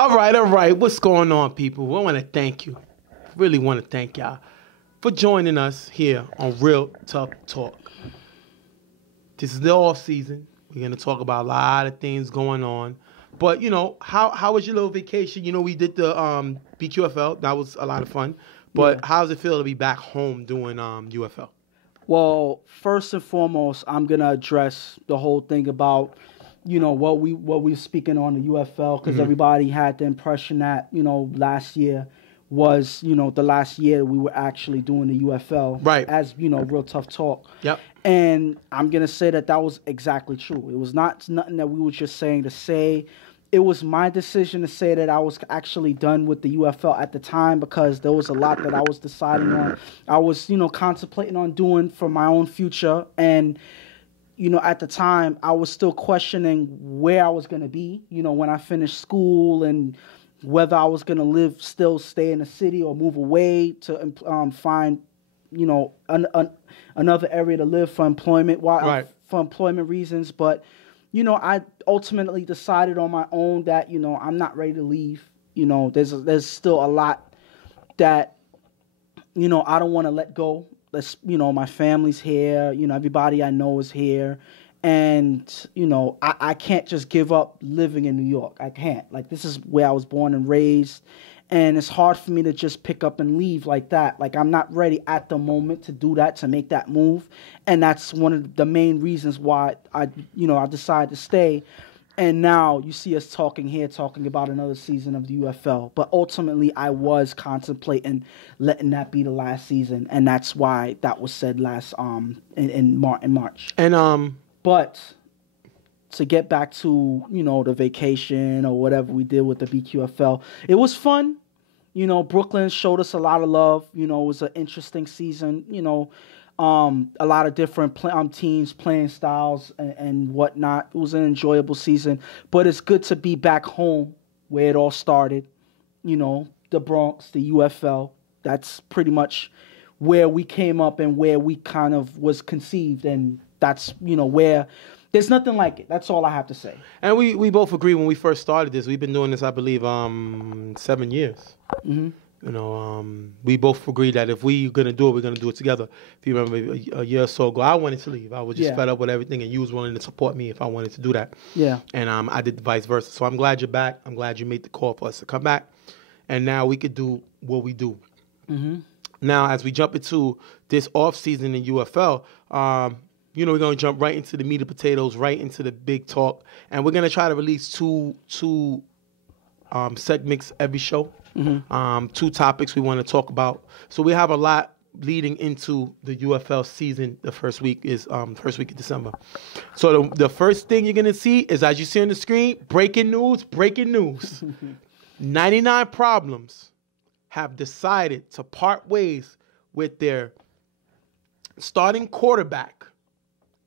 All right, all right. What's going on, people? I want to thank you. Really want to thank y'all for joining us here on Real Tough Talk. This is the off season. We're gonna talk about a lot of things going on. But you know, how was your little vacation? You know, we did the BQFL. That was a lot of fun. But Yeah. how does it feel to be back home doing UFL? Well, first and foremost, I'm gonna address the whole thing about, what we were speaking on the UFL because everybody had the impression that last year was the last year we were actually doing the UFL, Right. As Real Tough Talk. Yep. And I'm gonna say that was exactly true. It was nothing that we were just saying to say. It was my decision to say that I was actually done with the UFL at the time because there was a lot that I was deciding on. I was, contemplating on doing for my own future. And, at the time, I was still questioning where I was going to be, when I finished school and whether I was going to still stay in the city or move away to find, another area to live for employment, for employment reasons. But I ultimately decided on my own that, I'm not ready to leave. There's still a lot that, I don't want to let go. My family's here, everybody I know is here. And, I can't just give up living in New York. I can't. Like, this is where I was born and raised. And it's hard for me to just pick up and leave like that. Like, I'm not ready at the moment to do that, to make that move. And that's one of the main reasons why I decided to stay. And now you see us talking about another season of the UFL. But ultimately, I was contemplating letting that be the last season. And that's why that was said last in March. And But to get back to, the vacation or whatever we did with the BQFL, it was fun. Brooklyn showed us a lot of love. It was an interesting season. A lot of different teams, playing styles and whatnot. It was an enjoyable season. But it's good to be back home where it all started. The Bronx, the UFL. That's pretty much where we came up and where we kind of was conceived. And that's, where... There's nothing like it. That's all I have to say. And we both agree when we first started this. We've been doing this, I believe, 7 years. Mm-hmm. We both agreed that if we're going to do it, we're going to do it together. If you remember a year or so ago, I wanted to leave. I was just fed up with everything, and you was willing to support me if I wanted to do that. Yeah. And I did the vice versa. So I'm glad you're back. I'm glad you made the call for us to come back. And now we could do what we do. Mm-hmm. Now, as we jump into this offseason in UFL, we're going to jump right into the meat and potatoes, right into the big talk. And we're going to try to release two segments every show. Mm-hmm. Two topics we want to talk about. So we have a lot leading into the UFL season. The first week is first week of December. So the first thing you're going to see is, as you see on the screen, breaking news. 99 Problems have decided to part ways with their starting quarterback,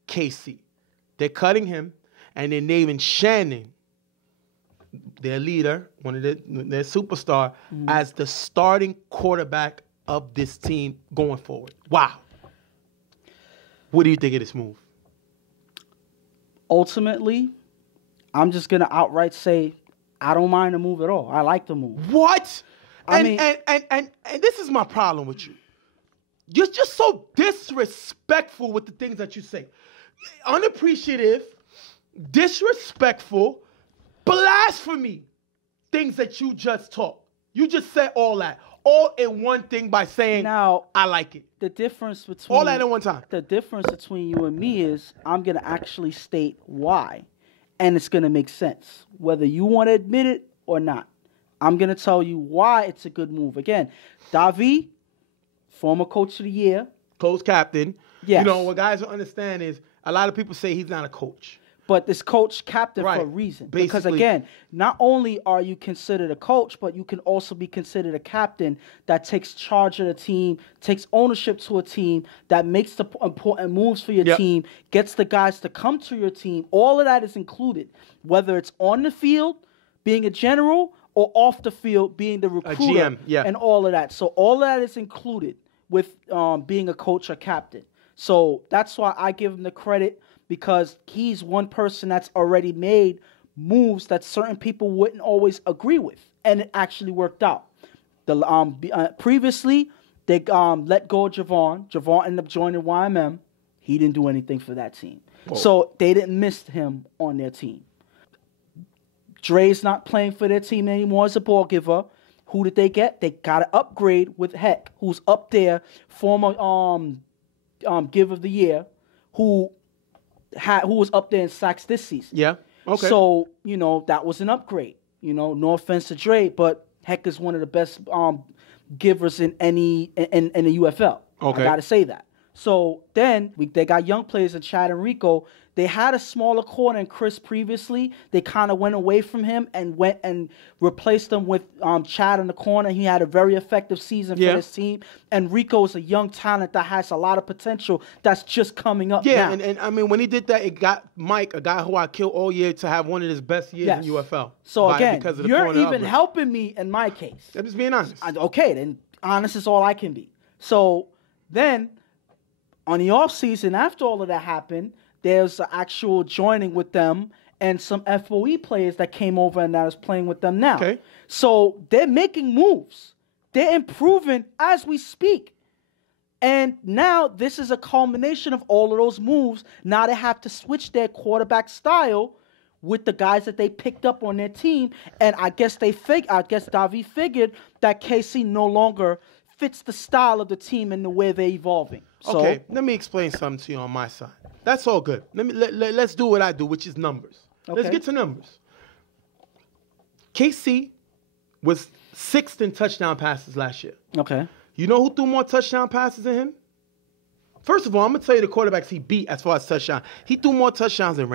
Casey. They're cutting him, and they're naming Shannon, their leader, one of their superstar, as the starting quarterback of this team going forward. Wow. What do you think of this move? Ultimately, I'm just going to outright say I don't mind the move at all. I like the move. What? I mean, this is my problem with you. You're just so disrespectful with the things that you say. Unappreciative, disrespectful, blasphemy, things that you just taught. You just said all that, all in one thing by saying, now, I like it. The difference between... All that in one time. The difference between you and me is I'm going to actually state why, and it's going to make sense, whether you want to admit it or not. I'm going to tell you why it's a good move. Again, Davi, former coach of the year. Coach captain. Yes. What guys don't understand is a lot of people say he's not a coach. But this coach captain Right. for a reason. Basically. Because again, not only are you considered a coach, but you can also be considered a captain that takes charge of the team, takes ownership to a team, that makes the important moves for your team, gets the guys to come to your team. All of that is included. Whether it's on the field, being a general, or off the field, being the recruiter, GM, and all of that. So all of that is included with being a coach or captain. So that's why I give him the credit, because he's one person that's already made moves that certain people wouldn't always agree with, and it actually worked out. Previously, they let go of Javon. Javon ended up joining YMM. He didn't do anything for that team. Whoa. So they didn't miss him on their team. Dre's not playing for their team anymore as a ball giver. Who did they get? They got an upgrade with Heck, who's up there, former Give of the Year, who was up there in sacks this season. Yeah. Okay. So, that was an upgrade. No offense to Dre, but Heck is one of the best givers in the UFL. Okay. I got to say that. So then they got young players in Chad and Rico. They had a smaller corner in Chris previously. They kind of went away from him and went and replaced him with Chad in the corner. He had a very effective season for this team. And Rico is a young talent that has a lot of potential that's just coming up now. And I mean, when he did that, it got Mike, a guy who I killed all year, to have one of his best years in UFL. So again, you're even helping me in my case. I'm just being honest. Okay, then honest is all I can be. So then on the offseason, after all of that happened, there's an actual joining with them and some FOE players that came over and that is playing with them now. Okay. So they're making moves. They're improving as we speak. And now this is a culmination of all of those moves. Now they have to switch their quarterback style with the guys that they picked up on their team. And I guess Davi figured that KC no longer fits the style of the team and the way they're evolving. So, okay, let me explain something to you on my side. That's all good. Let's do what I do, which is numbers. Okay. Let's get to numbers. KC was 6th in touchdown passes last year. Okay. You know who threw more touchdown passes than him? First of all, I'm going to tell you the quarterbacks he beat as far as touchdown. He threw more touchdowns than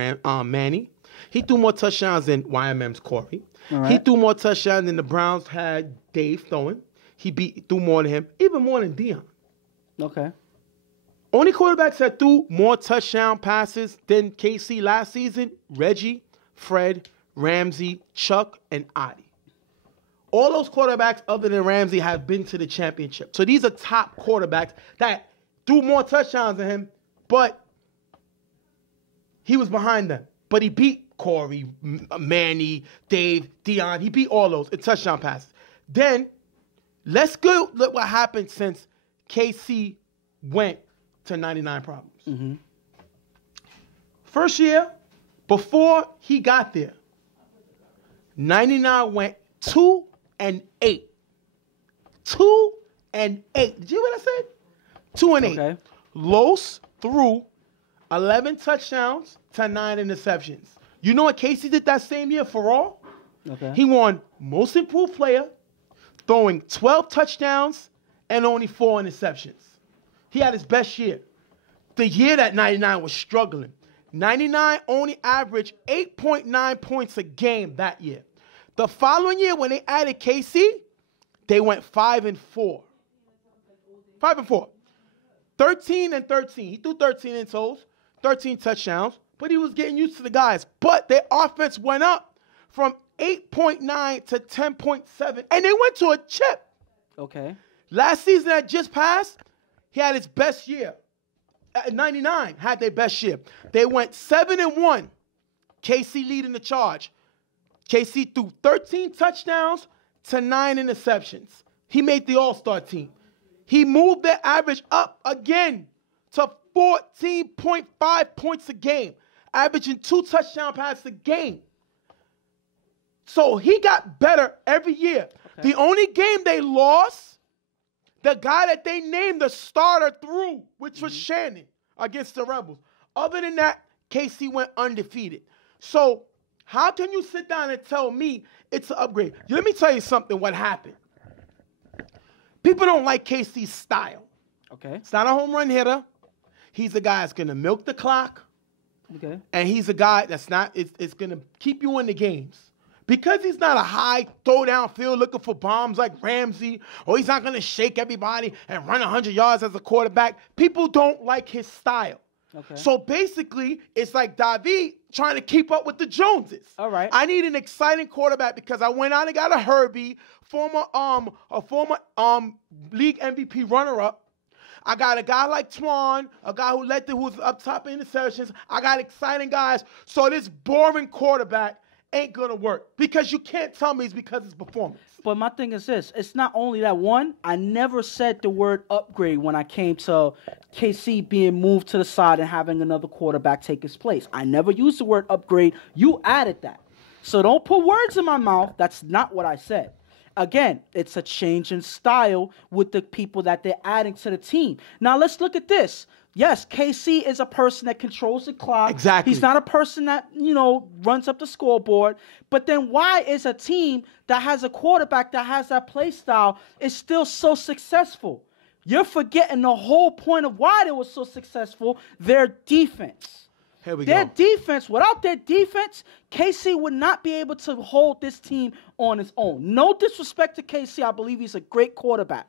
Manny. He threw more touchdowns than YMM's Corey. Right. He threw more touchdowns than the Browns had Dave throwing. He threw more than him, even more than Dion. Okay. Only quarterbacks that threw more touchdown passes than KC last season, Reggie, Fred, Ramsey, Chuck, and Adi. All those quarterbacks other than Ramsey have been to the championship. So these are top quarterbacks that threw more touchdowns than him, but he was behind them. But he beat Corey, Manny, Dave, Dion. He beat all those in touchdown passes. Then, let's go look what happened since KC went to 99 problems. Mm-hmm. First year, before he got there, 99 went 2-8. 2-8. Did you hear what I said? 2-8. Okay. Los threw 11 touchdowns to 9 interceptions. You know what Casey did that same year for all? Okay. He won most improved player, throwing 12 touchdowns and only 4 interceptions. He had his best year. The year that 99 was struggling. 99 only averaged 8.9 points a game that year. The following year, when they added KC, they went 5-4. 5-4. 13-13. He threw 13 in totals, 13 touchdowns, but he was getting used to the guys. But their offense went up from 8.9 to 10.7, and they went to a chip. Okay. Last season that just passed, he had his best year. 99 had their best year. They went 7-1. KC leading the charge. KC threw 13 touchdowns to 9 interceptions. He made the All-Star team. He moved their average up again to 14.5 points a game, averaging 2 touchdown passes a game. So he got better every year. Okay. The only game they lost, the guy that they named the starter threw, which was Shannon against the Rebels. Other than that, KC went undefeated. So how can you sit down and tell me it's an upgrade? Let me tell you something, what happened. People don't like KC's style. Okay. It's not a home run hitter. He's a guy that's going to milk the clock. Okay. And he's a guy that's not, it's going to keep you in the games. Because he's not a high throw downfield looking for bombs like Ramsey, or he's not going to shake everybody and run 100 yards as a quarterback, people don't like his style. Okay. So basically, it's like David trying to keep up with the Joneses. All right. I need an exciting quarterback because I went out and got a Herbie, former league MVP runner-up. I got a guy like Twan, a guy who's up top in interceptions. I got exciting guys. So this boring quarterback ain't going to work. Because you can't tell me it's because it's performance. But my thing is this. It's not only that. One, I never said the word upgrade when I came to KC being moved to the side and having another quarterback take his place. I never used the word upgrade. You added that. So don't put words in my mouth. That's not what I said. Again, it's a change in style with the people that they're adding to the team. Now, let's look at this. Yes, KC is a person that controls the clock. Exactly. He's not a person that, runs up the scoreboard. But then why is a team that has a quarterback that has that play style is still so successful? You're forgetting the whole point of why they were so successful, their defense. Here we Their go. defense, without their defense, KC would not be able to hold this team on its own. No disrespect to KC. I believe he's a great quarterback.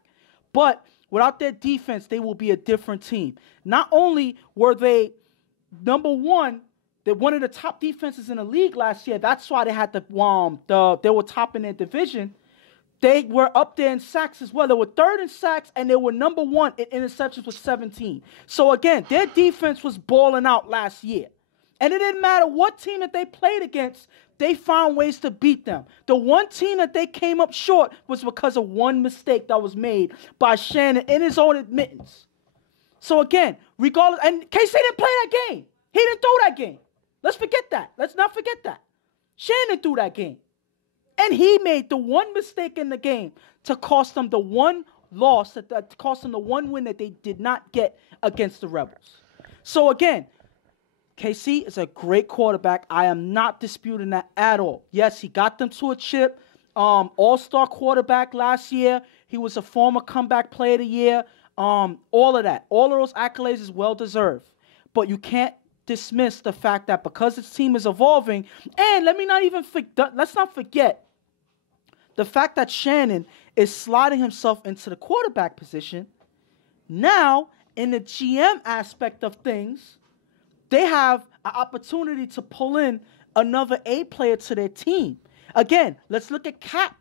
But without their defense, they will be a different team. Not only were they, number one, they're one of the top defenses in the league last year. That's why they had they were top in their division. They were up there in sacks as well. They were third in sacks, and they were number one in interceptions with 17. So, again, their defense was balling out last year. And it didn't matter what team that they played against, they found ways to beat them. The one team that they came up short was because of one mistake that was made by Shannon in his own admittance. So, again, regardless, and KC didn't play that game. He didn't throw that game. Let's forget that. Let's not forget that. Shannon threw that game. And he made the one mistake in the game to cost them the one loss, that cost them the one win that they did not get against the Rebels. So, again, KC is a great quarterback. I am not disputing that at all. Yes, he got them to a chip. All-star quarterback last year. He was a former comeback player of the year. All of that. All of those accolades is well-deserved. But you can't dismiss the fact that because his team is evolving, and let's not forget the fact that Shannon is sliding himself into the quarterback position. Now, in the GM aspect of things, they have an opportunity to pull in another A player to their team. Again, let's look at Cap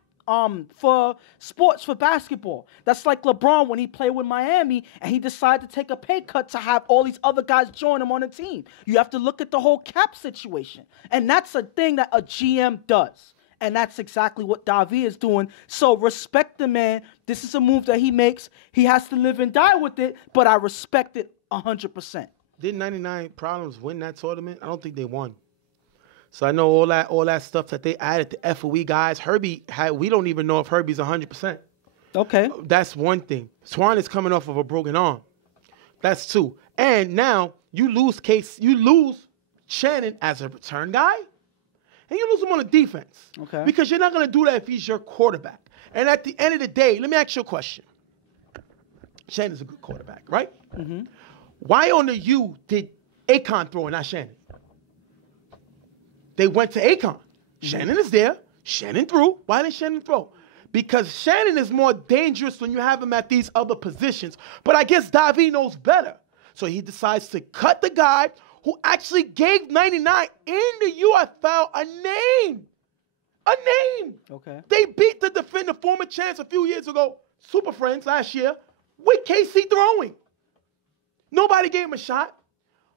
for sports, for basketball. That's like LeBron when he played with Miami and he decided to take a pay cut to have all these other guys join him on the team. You have to look at the whole Cap situation. And that's a thing that a GM does. And that's exactly what Davi is doing. So respect the man. This is a move that he makes. He has to live and die with it, but I respect it 100%. Did 99 Problems win that tournament? I don't think they won. So I know all that stuff that they added, the FOE guys. We don't even know if Herbie's 100%. Okay. That's one thing. Swan is coming off of a broken arm. That's two. And now you lose Shannon as a return guy, and you lose him on the defense. Okay. Because you're not going to do that if he's your quarterback. And at the end of the day, let me ask you a question. Shannon's a good quarterback, right? Mm-hmm. Why on the U did Akon throw and not Shannon? They went to Akon. Mm-hmm. Shannon is there. Shannon threw. Why didn't Shannon throw? Because Shannon is more dangerous when you have him at these other positions. But I guess Davi knows better. So he decides to cut the guy who actually gave 99 in the UFL a name. A name. Okay. They beat the defender, former champs a few years ago, Super Friends last year, with KC throwing. Nobody gave him a shot.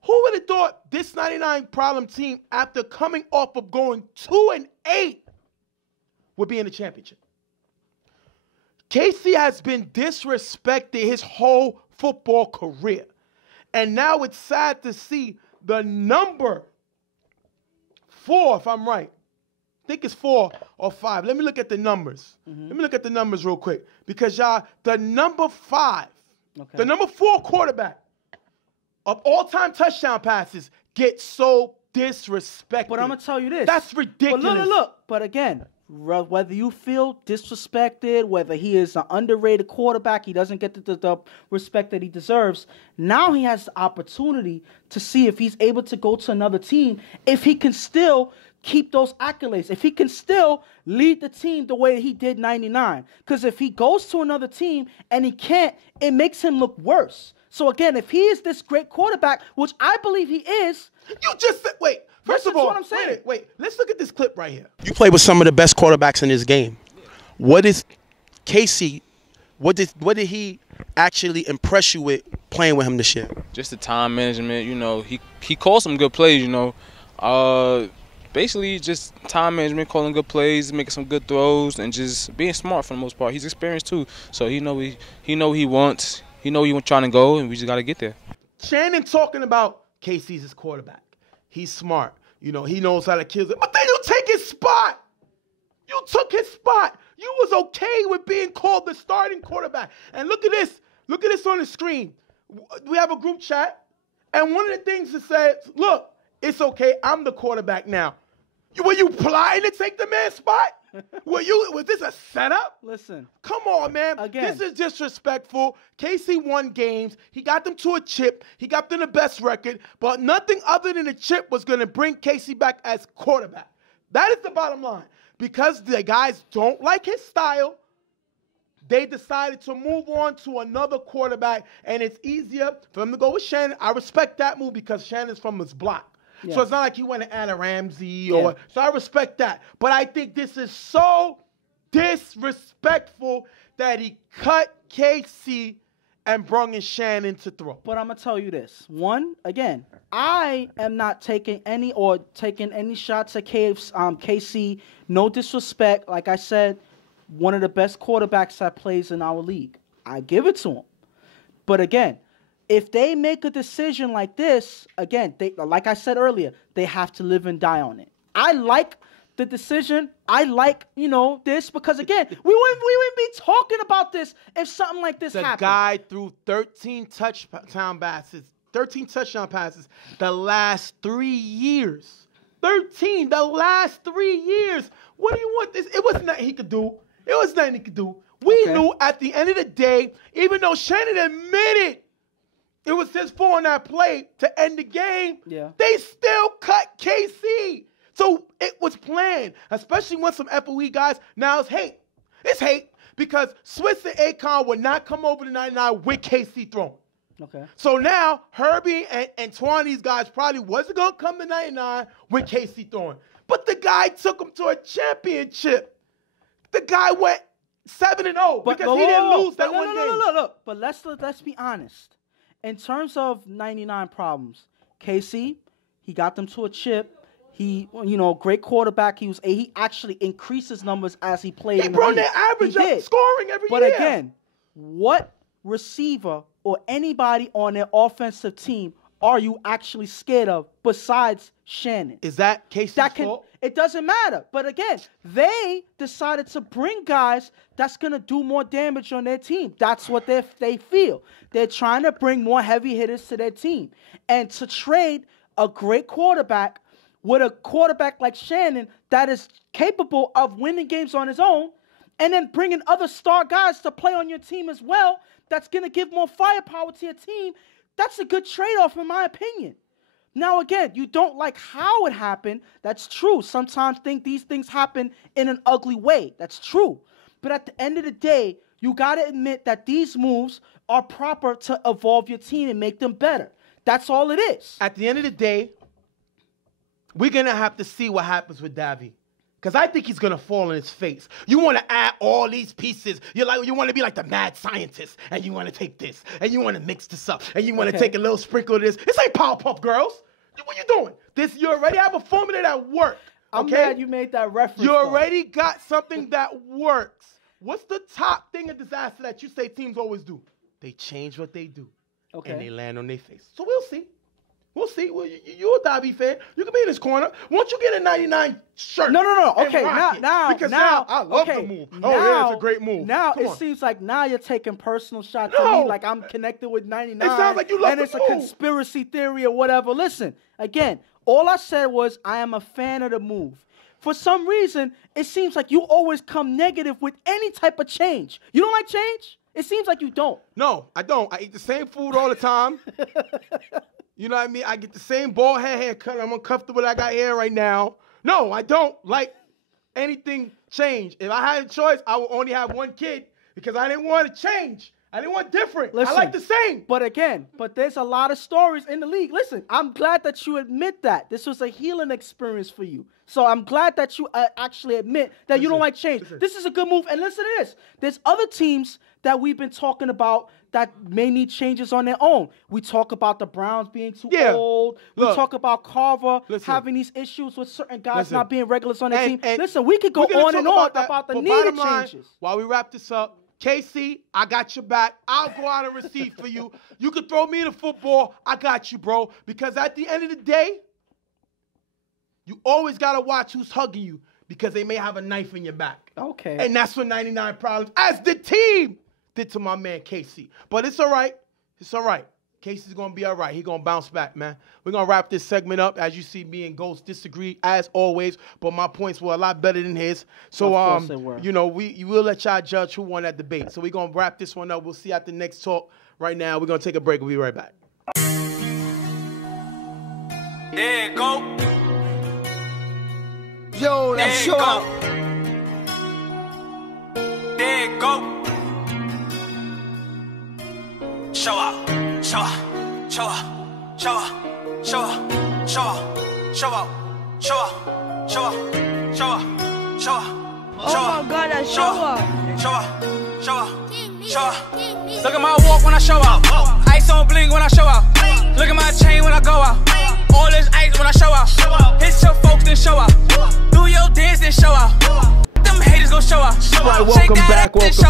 Who would have thought this 99 Problem team, after coming off of going 2-8, would be in the championship? KC has been disrespected his whole football career. And now it's sad to see the number 4, if I'm right. I think it's 4 or 5. Let me look at the numbers. Mm-hmm. Let me look at the numbers real quick. Because, y'all, the number 5, the number 4 quarterback of all-time touchdown passes gets so disrespected. But I'm going to tell you this. That's ridiculous. But look. But again, whether you feel disrespected, whether he is an underrated quarterback, he doesn't get the respect that he deserves, now he has the opportunity to see if he's able to go to another team, if he can still keep those accolades, if he can still lead the team the way he did 99. Because if he goes to another team and he can't, it makes him look worse. So again, if he is this great quarterback, which I believe he is... You just said, wait. First of all, what I'm saying. Wait. Let's look at this clip right here. You play with some of the best quarterbacks in this game. What is Casey? What did he actually impress you with playing with him this year? Just the time management. You know, he called some good plays. You know, basically just time management, calling good plays, making some good throws, and just being smart for the most part. He's experienced too, so he know what he wants. He know he trying to go, and we just got to get there. Shannon talking about KC's his quarterback. He's smart. You know, he knows how to kill it. But then you take his spot. You took his spot. You was okay with being called the starting quarterback. And look at this. Look at this on the screen. We have a group chat. And one of the things that says, look, it's okay. I'm the quarterback now. Were you plotting to take the man's spot? Was this a setup? Listen. Come on, man. Again. This is disrespectful. KC won games. He got them to a chip. He got them the best record. But nothing other than a chip was going to bring KC back as quarterback. That is the bottom line. Because the guys don't like his style, they decided to move on to another quarterback. And it's easier for him to go with Shannon. I respect that move because Shannon's from his block. Yeah. So it's not like he went to Adam Ramsey or so I respect that. But I think this is so disrespectful that he cut KC and brought in Shannon to throw. But I'm gonna tell you this. One, again, I am not taking any shots at KC. No disrespect. Like I said, one of the best quarterbacks that plays in our league. I give it to him. But again, if they make a decision like this, again, like I said earlier, they have to live and die on it. I like the decision. I like, this because, again, we wouldn't be talking about this if something like this happened. The guy threw 13 touchdown passes the last 3 years. 13 the last 3 years. What do you want this? It was nothing he could do. We knew at the end of the day, even though Shannon admitted it was his fault on that play to end the game. Yeah. They still cut KC. So it was planned, especially when some FOE guys, now it's hate. It's hate because Swiss and Akon would not come over to 99 with KC throwing. Okay. So now Herbie and Twan, these guys probably wasn't going to come to 99 with KC throwing. But the guy took him to a championship. The guy went 7-0 because he didn't lose that one game. No. But let's be honest. In terms of 99 problems, KC, he got them to a chip. He, great quarterback. He actually increased his numbers as he played. He brought their average up scoring every year. But again, what receiver or anybody on their offensive team are you actually scared of besides Shannon? Is that KC's fault? It doesn't matter. But again, they decided to bring guys that's going to do more damage on their team. That's what they feel. They're trying to bring more heavy hitters to their team. And to trade a great quarterback with a quarterback like Shannon that is capable of winning games on his own, and then bringing other star guys to play on your team as well, that's going to give more firepower to your team, that's a good trade-off in my opinion. Now, again, you don't like how it happened. That's true. Sometimes these things happen in an ugly way. That's true. But at the end of the day, you got to admit that these moves are proper to evolve your team and make them better. That's all it is. At the end of the day, we're going to have to see what happens with Davy. Because I think he's going to fall on his face. You want to add all these pieces. You want to be like the mad scientist. And you want to take this. And you want to mix this up. And you want to take a little sprinkle of this. This ain't Powerpuff Girls. What you doing? You already have a formula that works. I'm glad you made that reference. You already got something that works. What's the top thing of disaster that you say teams always do? They change what they do. Okay. And they land on their face. So we'll see. We'll see. Well, you're a Derby fan. You can be in this corner. Won't you get a 99 shirt? No. Okay, now. Because now I love the move. It's a great move. Now it seems like now you're taking personal shots at me like I'm connected with 99. It sounds like you love and it's a conspiracy theory or whatever. Listen, again, all I said was I am a fan of the move. For some reason, it seems like you always come negative with any type of change. You don't like change? It seems like you don't. No, I don't. I eat the same food all the time. You know what I mean? I get the same bald head haircut. I'm uncomfortable I got here right now. No, I don't like anything change. If I had a choice, I would only have one kid because I didn't want to change. I didn't want different. Listen, I like the same. But there's a lot of stories in the league. Listen, I'm glad that you admit that. This was a healing experience for you. So I'm glad that you actually admit that you don't like change. This is a good move. And listen to this. There's other teams that we've been talking about that may need changes on their own. We talk about the Browns being too old. We talk about Carver having these issues with certain guys not being regulars on their team. Listen, we could go on and on about the needed changes. While we wrap this up, KC, I got your back. I'll go out and receive for you. You can throw me the football. I got you, bro. Because at the end of the day, you always got to watch who's hugging you because they may have a knife in your back. Okay. And that's what 99 Problems, as the team, did to my man KC. But it's all right. It's all right. Casey's going to be all right. He's going to bounce back, man. We're going to wrap this segment up. As you see, me and Ghost disagree, as always, but my points were a lot better than his. So, of course they were. you know, we will let y'all judge who won that debate. So we're going to wrap this one up. We'll see you at the next talk. Right now, we're going to take a break. We'll be right back. There you go. Yo, that's show out. There you go. Show up, show up, show up, show up, show up, show up, show up, show up, show up, show up, show up. Oh my God, that show up. Show up, show up, show up. Look at my walk when I show up. Ice on bling when I show up. Look at my chain when I go out. All this ice when I show up. Hit your folks then show up. Do your dance then show up. Them haters gon' show up. Right, welcome back. Evening Shake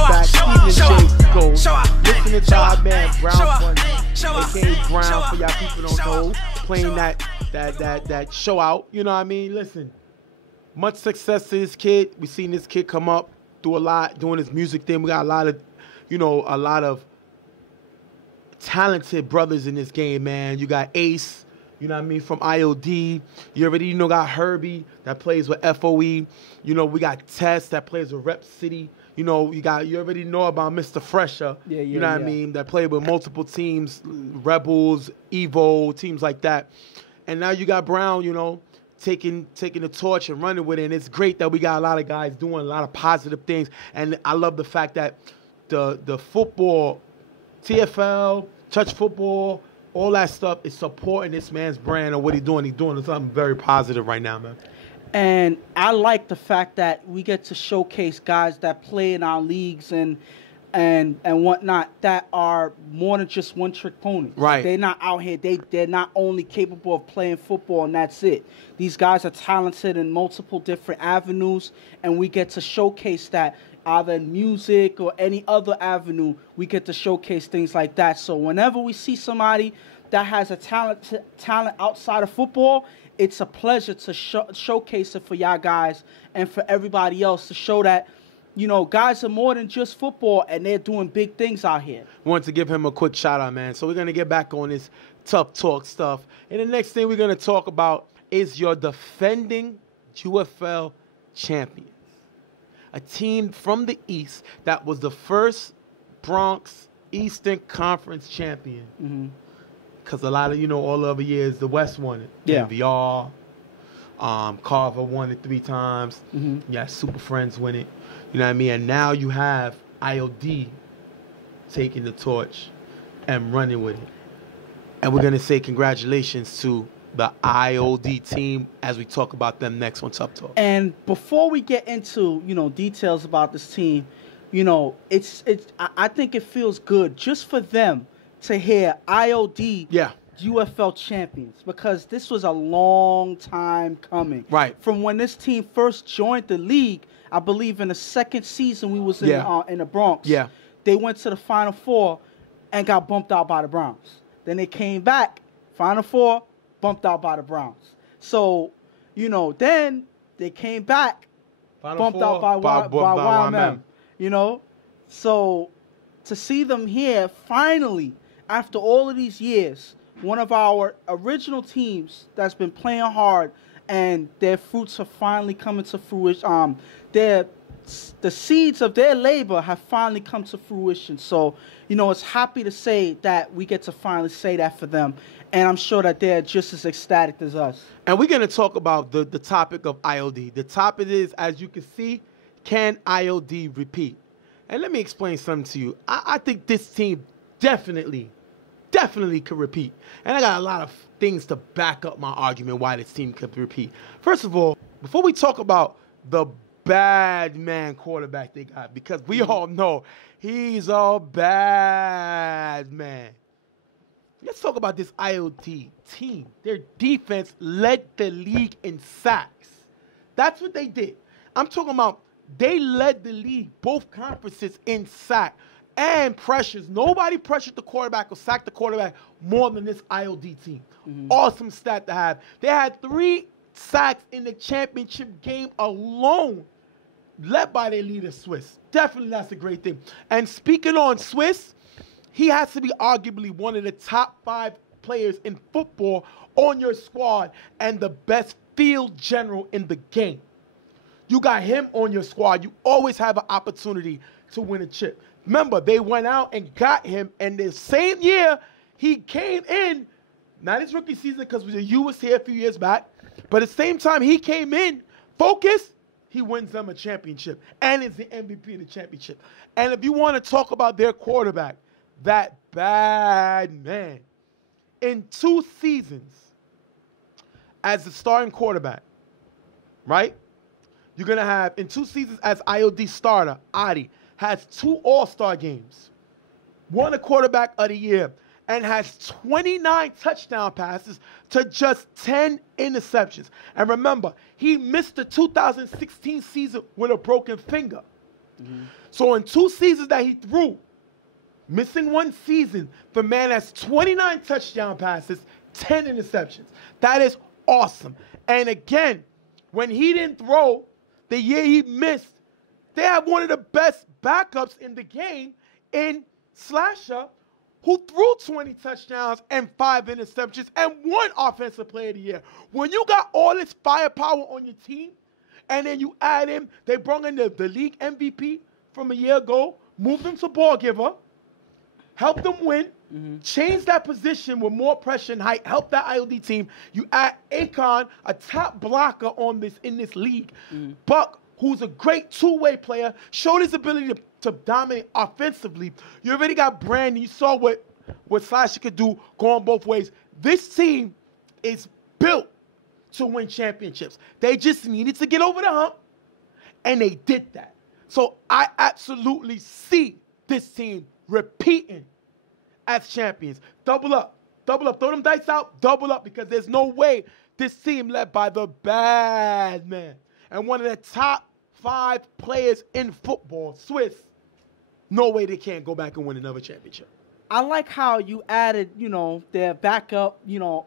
Gold. Listening to our man Brown Funny, aka Brown, for y'all people don't know, playing that show out. You know what I mean? Listen, much success to this kid. We seen this kid come up, do a lot, doing his music thing. We got a lot of talented brothers in this game, man. You got Ace, you know what I mean, from IOD. You already got Herbie that plays with FOE. You know, we got Tess that plays with Rep City. You know, you already know about Mr. Fresher. You know what I mean, that played with multiple teams, Rebels, Evo, teams like that. And now you got Brown, you know, taking the torch and running with it. And it's great that we got a lot of guys doing a lot of positive things. And I love the fact that the football, TFL, touch football, all that stuff is supporting this man's brand and what he's doing. He's doing something very positive right now, man. And I like the fact that we get to showcase guys that play in our leagues and whatnot that are more than just one-trick ponies. Right. They're not out here. They're not only capable of playing football and that's it. These guys are talented in multiple different avenues, and we get to showcase that either in music or any other avenue. We get to showcase things like that. So whenever we see somebody that has a talent outside of football, it's a pleasure to showcase it for y'all guys and for everybody else to show that, you know, guys are more than just football and they're doing big things out here. Wanted to give him a quick shout out, man. So we're going to get back on this tough talk stuff. And the next thing we're going to talk about is your defending UFL champions. A team from the East that was the first Bronx Eastern Conference champion. Mm-hmm. Because a lot of, all the other years, the West won it. Yeah. MVR, Carver won it 3 times. Mm-hmm. Yeah, Super Friends win it. You know what I mean? And now you have IOD taking the torch and running with it. And we're going to say congratulations to the IOD team as we talk about them next on Tuff Talk. And before we get into, details about this team, I think it feels good just for them to hear IOD UFL champions, because this was a long time coming. Right. From when this team first joined the league, I believe in the second season we was in the Bronx. Yeah. They went to the Final Four and got bumped out by the Browns. Then they came back, Final Four, bumped out by the Browns. So, then they came back, bumped out by YMM. So to see them here finally, after all of these years, one of our original teams that's been playing hard, and their fruits are finally coming to fruition. The seeds of their labor have finally come to fruition. So, it's happy to say that we get to finally say that for them. And I'm sure that they're just as ecstatic as us. And we're going to talk about the topic of IOD. The topic is, as you can see, can IOD repeat? And let me explain something to you. I think this team definitely could repeat. And I got a lot of things to back up my argument why this team could repeat. First of all, before we talk about the bad man quarterback they got, because we all know he's a bad man. Let's talk about this IoT team. Their defense led the league in sacks. That's what they did. I'm talking about they led the league, both conferences, in sack and pressures. Nobody pressured the quarterback or sacked the quarterback more than this IOD team. Awesome stat to have. They had 3 sacks in the championship game alone, led by their leader, Swiss. Definitely that's a great thing. And speaking on Swiss, he has to be arguably one of the top 5 players in football on your squad and the best field general in the game. You got him on your squad. You always have an opportunity to win a chip. Remember, they went out and got him, and the same year he came in, not his rookie season because you was here a few years back, but at the same time he came in, focused, he wins them a championship and is the MVP of the championship. And if you want to talk about their quarterback, that bad man, in 2 seasons as the starting quarterback, right? You're going to have, in 2 seasons as IOD starter, Adi has 2 All-Star games, won a quarterback of the year, and has 29 touchdown passes to just 10 interceptions. And remember, he missed the 2016 season with a broken finger. So in 2 seasons that he threw, missing 1 season, the man has 29 touchdown passes, 10 interceptions. That is awesome. And again, when he didn't throw, the year he missed, they have one of the best backups in the game in Slasher, who threw 20 touchdowns and 5 interceptions and won Offensive Player of the Year. When you got all this firepower on your team, and then you add in, they brought in the league MVP from a year ago, moved him to ball giver, helped them win, changed that position with more pressure and height, helped that IOD team. You add Akon, a top blocker in this league. Buck, who's a great 2-way player, showed his ability to dominate offensively. You already got Brandon. You saw what Slasher could do going both ways. This team is built to win championships. They just needed to get over the hump, and they did that. So I absolutely see this team repeating as champions. Double up. Throw them dice out, double up, because there's no way this team led by the bad man and one of the top 5 players in football, Swiss, no way they can't go back and win another championship. I like how you added, their backup,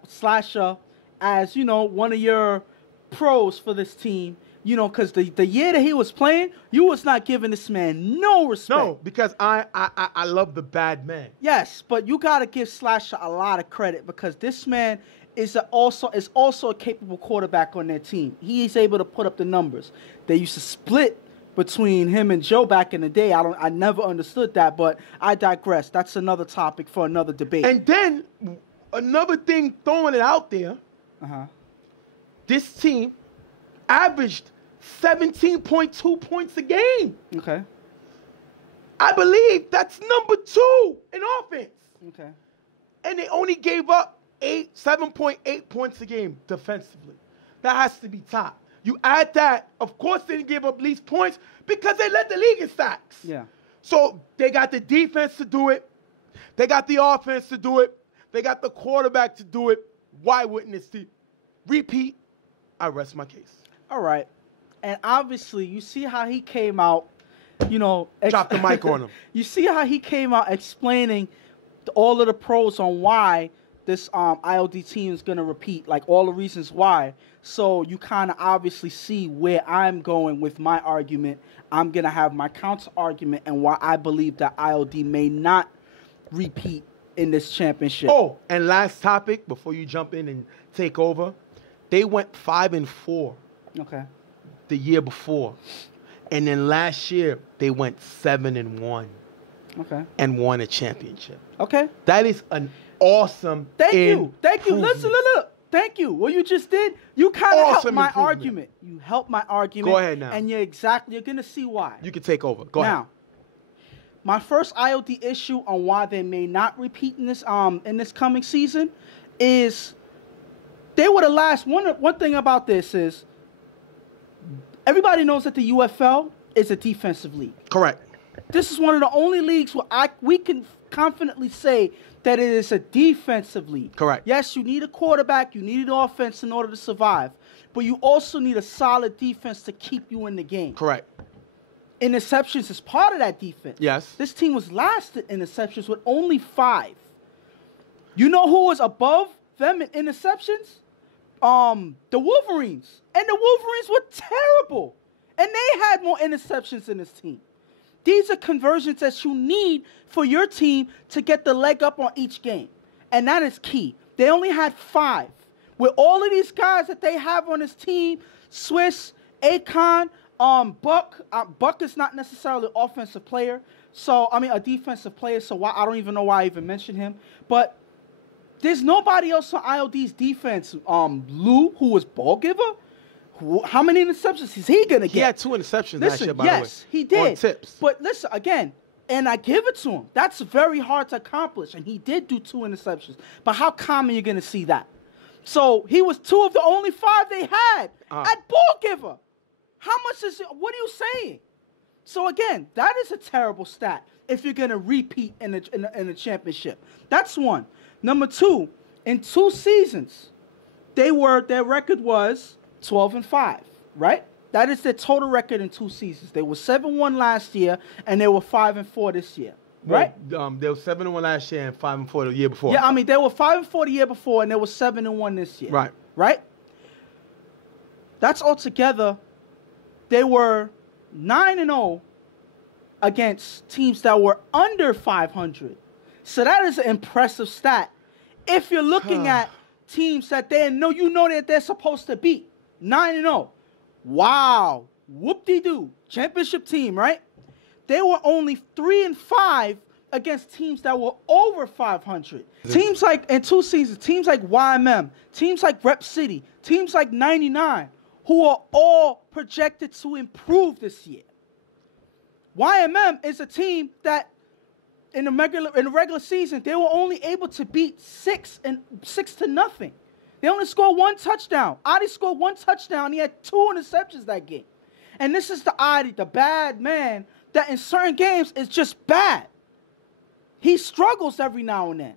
Slasher as, one of your pros for this team. Because the year that he was playing, you was not giving this man no respect. No, because I love the bad man. Yes, but you got to give Slasher a lot of credit because this man is also a capable quarterback on their team. He is able to put up the numbers. They used to split between him and Joe back in the day. I never understood that, but I digress. That's another topic for another debate. And then another thing, throwing it out there, this team averaged 17.2 points a game. Okay. I believe that's number 2 in offense. Okay. And they only gave up 7.8 points a game defensively. That has to be top. You add that, of course they didn't give up least points because they led the league in sacks. Yeah. So they got the defense to do it. They got the offense to do it. They got the quarterback to do it. Why wouldn't this team repeat? I rest my case. All right. And obviously, you see how he came out, Drop the mic on him. You see how he came out explaining all of the pros on why this IOD team is going to repeat, like all the reasons why. So you kind of obviously see where I'm going with my argument. I'm going to have my counter argument and why I believe that IOD may not repeat in this championship. Oh, and last topic before you jump in and take over. They went 5-4. Okay. The year before. And then last year, they went 7-1. Okay. And won a championship. Okay. That is an awesome Thank you. improvement. Look. Thank you. What you just did, you kind of helped my improvement. argument. You helped my argument. Go ahead now. And you're going to see why. You can take over. Go ahead. Now, My first IOD issue on why they may not repeat in this coming season is they were the last. One thing about this is everybody knows that the UFL is a defensive league. Correct. This is one of the only leagues where we can confidently say that it is a defensive league. Correct. Yes, you need a quarterback, you need an offense in order to survive, but you also need a solid defense to keep you in the game. Correct. Interceptions is part of that defense. Yes. This team was last in interceptions with only 5. You know who was above them in interceptions? The Wolverines. And the Wolverines were terrible. And they had more interceptions than this team. These are conversions that you need for your team to get the leg up on each game. And that is key. They only had 5. With all of these guys that they have on this team, Swiss, Akon, Buck. Buck is not necessarily an offensive player. A defensive player. So I don't even know why I even mentioned him. But there's nobody else on IOD's defense. Lou, who was ball giver. How many interceptions is he going to get? He had 2 interceptions last year, by the way. Yes, he did. On tips. But listen, again, and I give it to him. That's very hard to accomplish. And he did do 2 interceptions. But how common are you going to see that? So he was 2 of the only 5 they had at ball giver. How much is it? What are you saying? So again, that is a terrible stat if you're going to repeat in the championship. That's one. Number 2, in 2 seasons, their record was 12-5, right? That is their total record in 2 seasons. They were 7-1 last year, and they were 5-4 this year, right? Well, they were 7-1 last year and 5-4 the year before. Yeah, they were 5-4 the year before, and they were 7-1 this year. Right. Right? That's altogether. They were 9-0 against teams that were under 500. So that is an impressive stat. If you're looking at teams that that they're supposed to beat, 9-0. Wow. Whoop-de-doo. Championship team, right? They were only 3-5 against teams that were over 500. Teams like, in 2 seasons, teams like YMM, teams like Rep City, teams like 99, who are all projected to improve this year. YMM is a team that in the regular season, they were only able to beat 6-0. They only scored 1 touchdown. Adi scored 1 touchdown. He had 2 interceptions that game. And this is the Adi, the bad man, that in certain games is just bad. He struggles every now and then.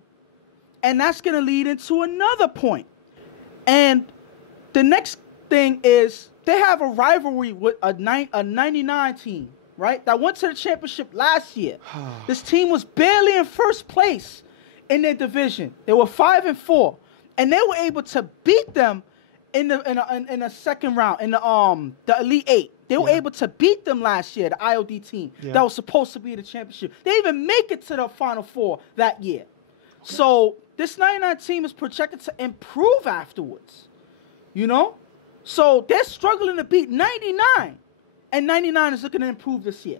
And that's going to lead into another point. And the next thing is they have a rivalry with a 99 team, right? That went to the championship last year. This team was barely in first place in their division. They were 5-4. And they were able to beat them in the second round, in the Elite 8. They were able to beat them last year, the IOD team that was supposed to be the championship. They even make it to the Final Four that year. Okay. So this 99 team is projected to improve afterwards, you know? So they're struggling to beat 99, and 99 is looking to improve this year.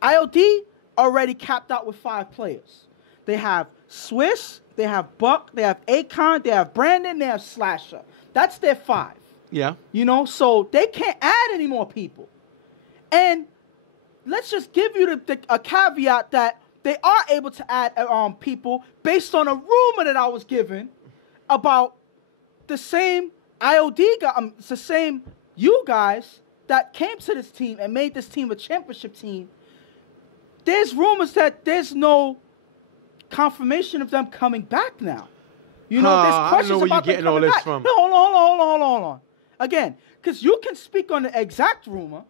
IOD already capped out with 5 players. They have Swiss, they have Buck, they have Akon, they have Brandon, they have Slasher. That's their 5. Yeah. You know, so they can't add any more people. And let's just give you a caveat that they are able to add people based on a rumor that I was given about the same IOD guy, it's the same you guys that came to this team and made this team a championship team. There's rumors that there's no confirmation of them coming back now. You know, there's questions about them coming back. No, hold on. Again, because you can speak on the exact rumor,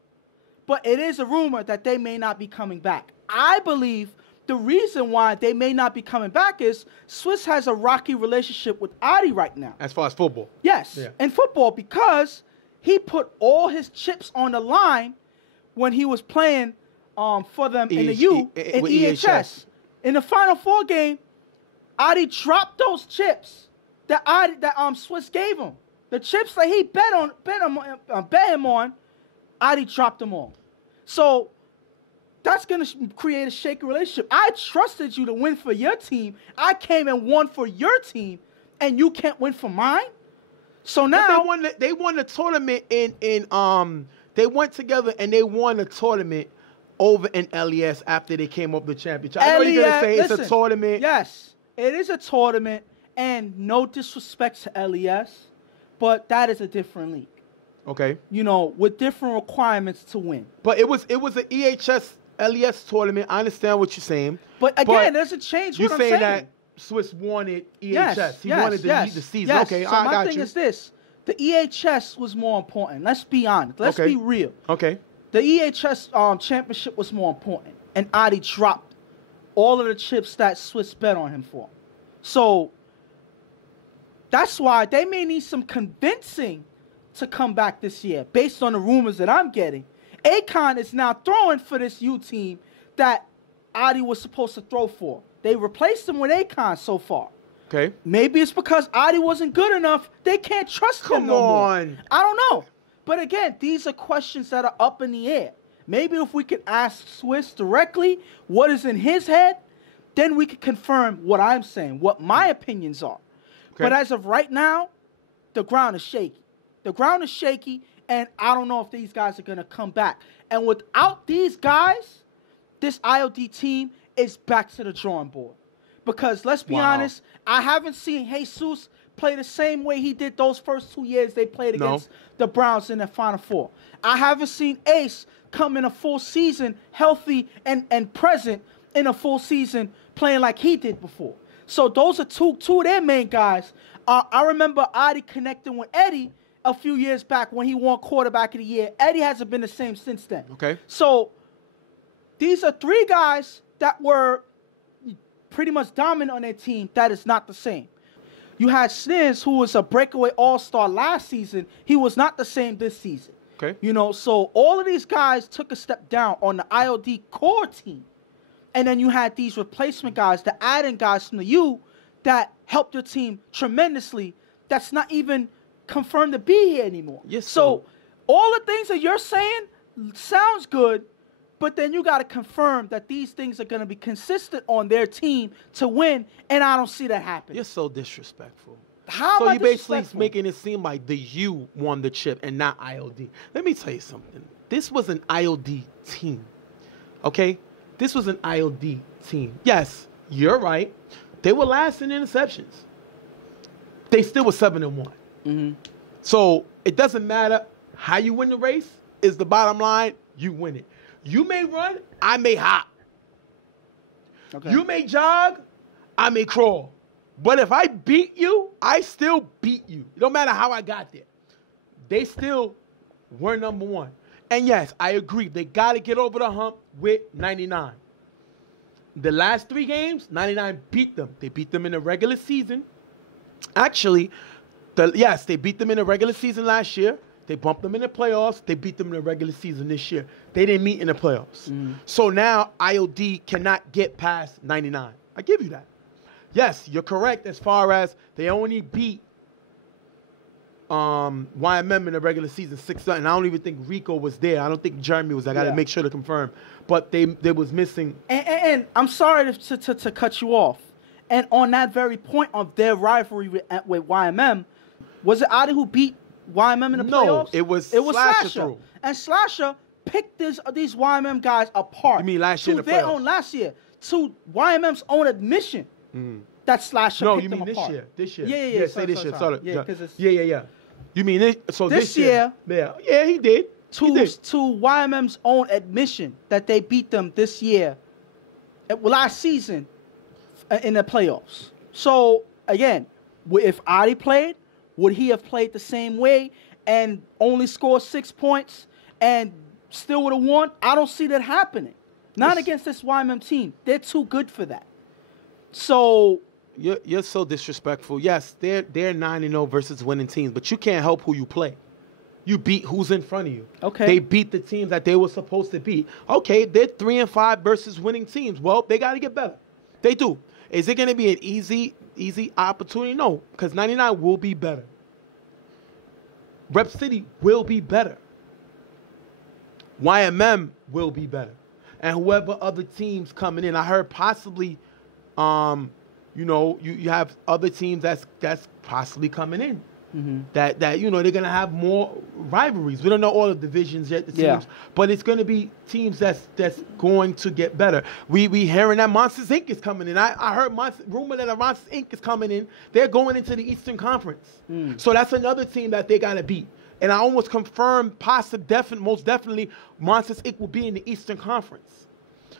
but it is a rumor that they may not be coming back. I believe the reason why they may not be coming back is Swiss has a rocky relationship with Adi right now. As far as football? Yes, in football, because he put all his chips on the line when he was playing for them in the U in EHS. In the Final Four game, Adi dropped those chips that Swiss gave him. The chips that he bet him on, Adi dropped them all. So that's going to create a shaky relationship. I trusted you to win for your team. I came and won for your team, and you can't win for mine. So now they won the tournament in they went together and they won the tournament over in LES after they came up with the championship. I know you're going to say it's a tournament. Yes, it is a tournament, and no disrespect to LES, but that is a different league. Okay. You know, with different requirements to win. But it was an EHS LES tournament. I understand what you're saying. But again, there's a change. You're saying that Swiss wanted EHS. He wanted to lead the season. Yes. Okay, so I got you. my thing is this. The EHS was more important. Let's be honest. Let's be real. Okay. The EHS championship was more important. And Adi dropped all of the chips that Swiss bet on him for. So that's why they may need some convincing to come back this year, based on the rumors that I'm getting. Akon is now throwing for this U team that Adi was supposed to throw for. They replaced him with Akon so far. Okay. Maybe it's because Adi wasn't good enough. They can't trust him no more. Come on. I don't know. But again, these are questions that are up in the air. Maybe if we could ask Swiss directly what is in his head, then we could confirm what I'm saying, what my opinions are. Okay. But as of right now, the ground is shaky. The ground is shaky, and I don't know if these guys are going to come back. And without these guys, this IOD team is back to the drawing board. Because let's be honest, I haven't seen Jesus play the same way he did those first 2 years they played against the Browns in the Final Four. I haven't seen Ace come in a full season healthy and present in a full season playing like he did before. So those are two of their main guys. I remember Adi connecting with Eddie a few years back when he won quarterback of the year. Eddie hasn't been the same since then. Okay. So these are three guys that were pretty much dominant on their team. That is not the same. You had Sniz, who was a breakaway all-star last season. He was not the same this season. Okay. You know, so all of these guys took a step down on the IOD core team. And then you had these replacement guys, the add-in guys from the U that helped your team tremendously. That's not even confirmed to be here anymore. Yes. So all the things that you're saying sounds good, but then you got to confirm that these things are going to be consistent on their team to win, and I don't see that happening. You're so disrespectful. How so am I you basically disrespectful? making it seem like the U won the chip and not IOD. Let me tell you something. This was an IOD team, okay? This was an IOD team. Yes, you're right. They were last in interceptions. They still were 7-1. Mm-hmm. So it doesn't matter how you win the race. Is the bottom line, you win it. You may run, I may hop. Okay. You may jog, I may crawl. But if I beat you, I still beat you. No matter how I got there. They still were number one. And yes, I agree. They got to get over the hump with 99. The last 3 games, 99 beat them. They beat them in the regular season. Actually, yes, they beat them in the regular season last year. They bumped them in the playoffs. They beat them in the regular season this year. They didn't meet in the playoffs. Mm. So now IOD cannot get past 99. I give you that. Yes, you're correct as far as they only beat YMM in the regular season 6-0. And I don't even think Rico was there. I don't think Jeremy was. I got to make sure to confirm. But they was missing. And I'm sorry to cut you off. And on that very point of their rivalry with YMM, was it Adi who beat YMM in the playoffs? No, it was Slasher. And Slasher picked these YMM guys apart. You mean last year in the their playoffs? own last year. To YMM's own admission. That Slasher picked them apart. No, you mean this year. Yeah. Say this year. Sorry. Yeah, Yeah. You mean this year? Yeah, he did. To YMM's own admission that they beat them this year, last season, in the playoffs. So, again, if Adi played, would he have played the same way and only scored 6 points and still would have won? I don't see that happening. Not against this YMM team. They're too good for that. So you're so disrespectful. Yes, they're 9-0 versus winning teams, but you can't help who you play. You beat who's in front of you. Okay. They beat the teams that they were supposed to beat. Okay, they're 3-5 versus winning teams. Well, they got to get better. They do. Is it going to be an easy opportunity? No, because 99 will be better. Rep City will be better. YMM will be better. And whoever other teams coming in, I heard possibly, you have other teams that's possibly coming in. That you know they're gonna have more rivalries. We don't know all the divisions yet, the teams, but it's gonna be teams that's going to get better. We hearing that Monsters Inc. is coming in. I heard rumor that Monsters Inc. is coming in. They're going into the Eastern Conference, so that's another team that they gotta beat. And I almost confirmed, most definitely, Monsters Inc. will be in the Eastern Conference.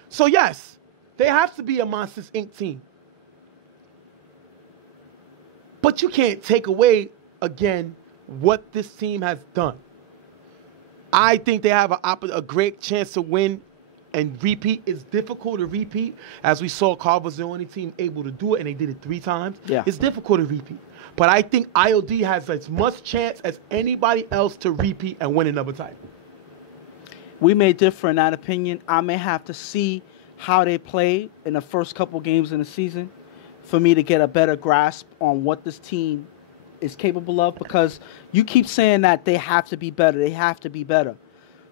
So yes, there has to be a Monsters Inc. team, but you can't take away again what this team has done. I think they have a great chance to win and repeat. It's difficult to repeat. As we saw, Carver's the only team able to do it, and they did it 3 times. Yeah. It's difficult to repeat. But I think IOD has as much chance as anybody else to repeat and win another title. We may differ in that opinion. I may have to see how they play in the first couple games in the season for me to get a better grasp on what this team is capable of, because you keep saying that they have to be better. They have to be better.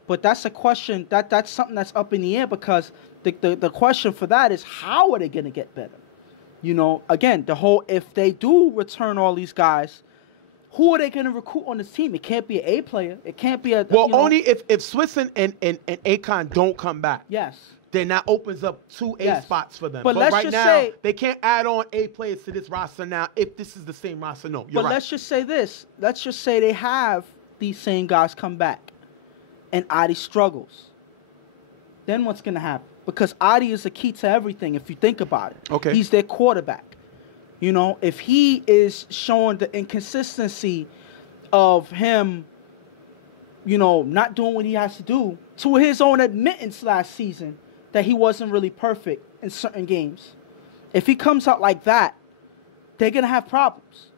But that's a question, that's something that's up in the air, because the question for that is, how are they going to get better? You know, again, the whole, if they do return all these guys, who are they going to recruit on this team? It can't be an A player. It can't be a... Well, only if Swiss and Akon don't come back. Yes. Then that opens up 2 A spots for them. But let's right just now, say, they can't add on A players to this roster now if this is the same roster. No, you're right. But let's just say this. Let's just say they have these same guys come back and Adi struggles. Then what's going to happen? Because Adi is the key to everything if you think about it. Okay. He's their quarterback. You know, if he is showing the inconsistency of him, you know, not doing what he has to do, to his own admittance last season, that he wasn't really perfect in certain games. If he comes out like that, they're going to have problems.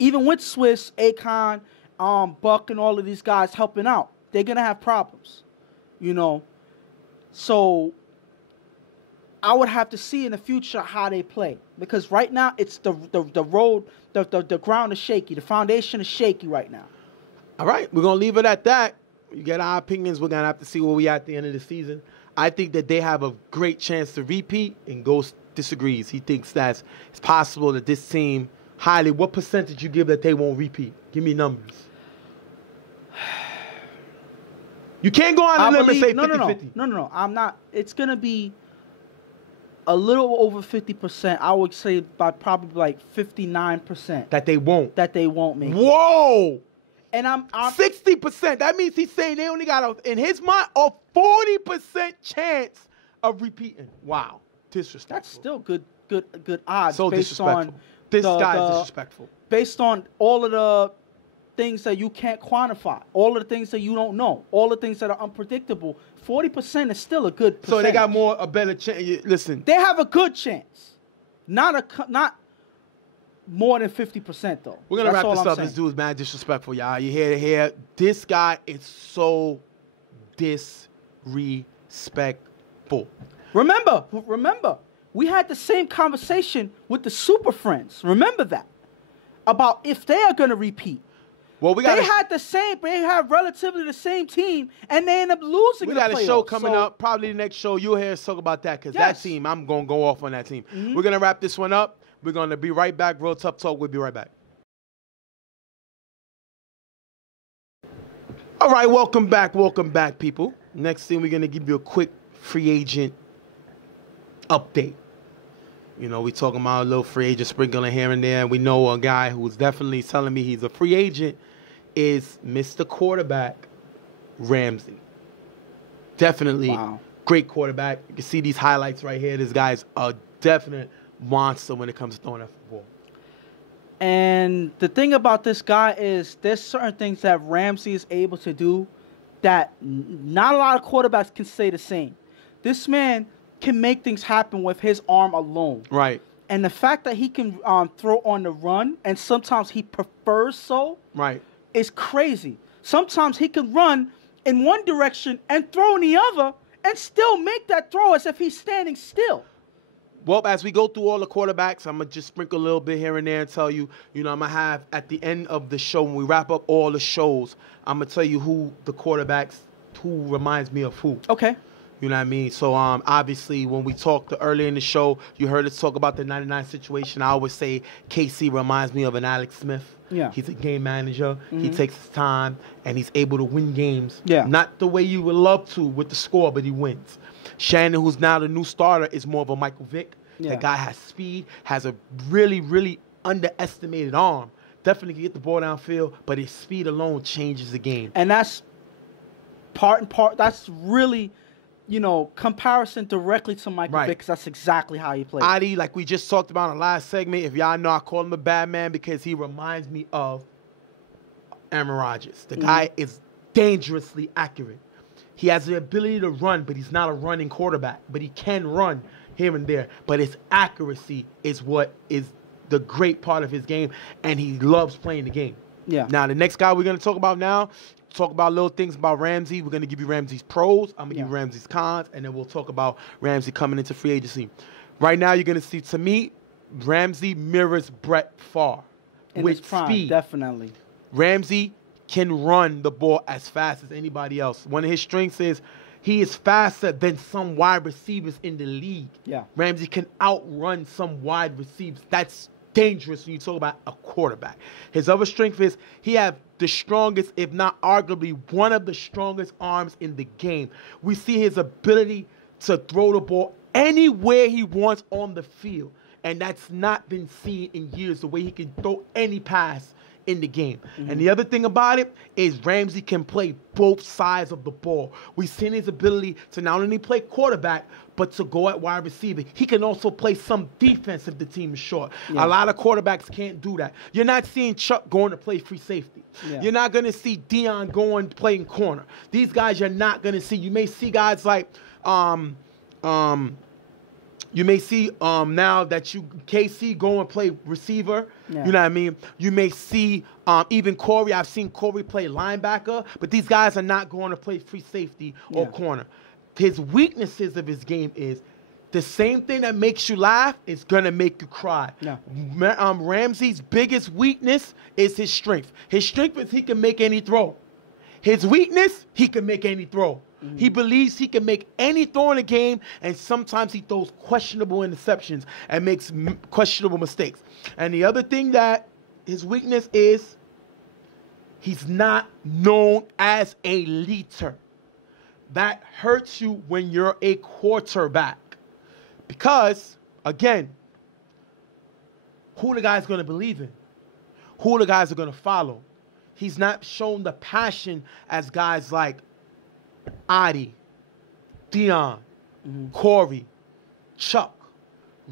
Even with Swiss, Akon, Buck, and all of these guys helping out, they're going to have problems, you know. So I would have to see in the future how they play, because right now it's the road, the ground is shaky. The foundation is shaky right now. All right, we're going to leave it at that. You get our opinions. We're going to have to see where we are at the end of the season. I think that they have a great chance to repeat, and Ghost disagrees. He thinks that it's possible that this team, what percentage you give that they won't repeat? Give me numbers. You can't go on a limb and say 50-50. No. I'm not. It's going to be a little over 50%. I would say by probably like 59%. That they won't. That they won't make. Whoa! And I'm 60%. That means he's saying they only got, in his mind, a 40% chance of repeating. Wow. Disrespectful. That's still good odds. So based disrespectful. On this guy is disrespectful. Based on all of the things that you can't quantify, all of the things that you don't know, all the things that are unpredictable, 40% is still a good percentage. So they got a better chance. Listen. They have a good chance. Not more than 50%, though. We're going to wrap this up. This dude is mad disrespectful, y'all. You hear to hear. This guy is so disrespectful. Remember, we had the same conversation with the Super Friends. Remember that. About if they are going to repeat. Well, they have relatively the same team, and they end up losing. We got a show coming up. Probably the next show you'll hear us talk about that, because that team, I'm going to go off on that team. We're going to wrap this one up. We're going to be right back. Real Tough Talk. We'll be right back. All right, welcome back, people. Next thing, we're going to give you a quick free agent update. You know, we talking about a little free agent sprinkling here and there. We know a guy who's definitely telling me he's a free agent is Mr. Quarterback Ramsey. Definitely great quarterback. You can see these highlights right here. This guy's a definite monster when it comes to throwing that football. And the thing about this guy is there's certain things that Ramsey is able to do that not a lot of quarterbacks can say the same. This man can make things happen with his arm alone. Right. And the fact that he can throw on the run, and sometimes he prefers is crazy. Sometimes he can run in one direction and throw in the other and still make that throw as if he's standing still. Well, as we go through all the quarterbacks, I'm going to just sprinkle a little bit here and there and tell you, I'm going to have at the end of the show, when we wrap up all the shows, I'm going to tell you who the quarterbacks, who reminds me of who. Okay. You know what I mean? So obviously when we talked earlier in the show, you heard us talk about the 99 situation. I always say KC reminds me of an Alex Smith. Yeah. He's a game manager. He takes his time and he's able to win games. Yeah. Not the way you would love to with the score, but he wins. Shannon, who's now the new starter, is more of a Michael Vick. Yeah. The guy has speed, has a really, really underestimated arm. Definitely can get the ball downfield, but his speed alone changes the game. And that's part and part. That's really, comparison directly to Michael Vick, because that's exactly how he plays. Adi, like we just talked about in the last segment, if y'all know, I call him a bad man because he reminds me of Aaron Rodgers. The guy is dangerously accurate. He has the ability to run, but he's not a running quarterback. But he can run here and there. But his accuracy is what is the great part of his game, and he loves playing the game. Yeah. Now, the next guy we're going to talk about now, talk about little things about Ramsey. We're going to give you Ramsey's pros. I'm going to give you Ramsey's cons, and then we'll talk about Ramsey coming into free agency. Right now, you're going to see, to me, Ramsey mirrors Brett Favre with his prime, speed. Definitely. Ramsey can run the ball as fast as anybody else. One of his strengths is he is faster than some wide receivers in the league. Yeah. Ramsey can outrun some wide receivers. That's dangerous when you talk about a quarterback. His other strength is he has the strongest, if not arguably one of the strongest arms in the game. We see his ability to throw the ball anywhere he wants on the field. And that's not been seen in years, the way he can throw any pass in the game. And the other thing about it is Ramsey can play both sides of the ball. We've seen his ability to not only play quarterback, but to go at wide receiver. He can also play some defense if the team is short. Yeah. A lot of quarterbacks can't do that. You're not seeing Chuck going to play free safety. Yeah. You're not going to see Dion going playing corner. These guys you're not going to see. You may see guys like you may see now that KC go and play receiver. Yeah. You know what I mean? You may see even Corey. I've seen Corey play linebacker, but these guys are not going to play free safety or corner. His weaknesses of his game is the same thing that makes you laugh is going to make you cry. Yeah. Ramsey's biggest weakness is his strength. His strength is he can make any throw. His weakness, he can make any throw. He believes he can make any throw in the game, and sometimes he throws questionable interceptions and makes questionable mistakes. And the other thing that his weakness is, he's not known as a leader. That hurts you when you're a quarterback. Because, again, who the guys going to believe in? Who the guys are going to follow? He's not shown the passion as guys like Adi, Dion, Corey, Chuck,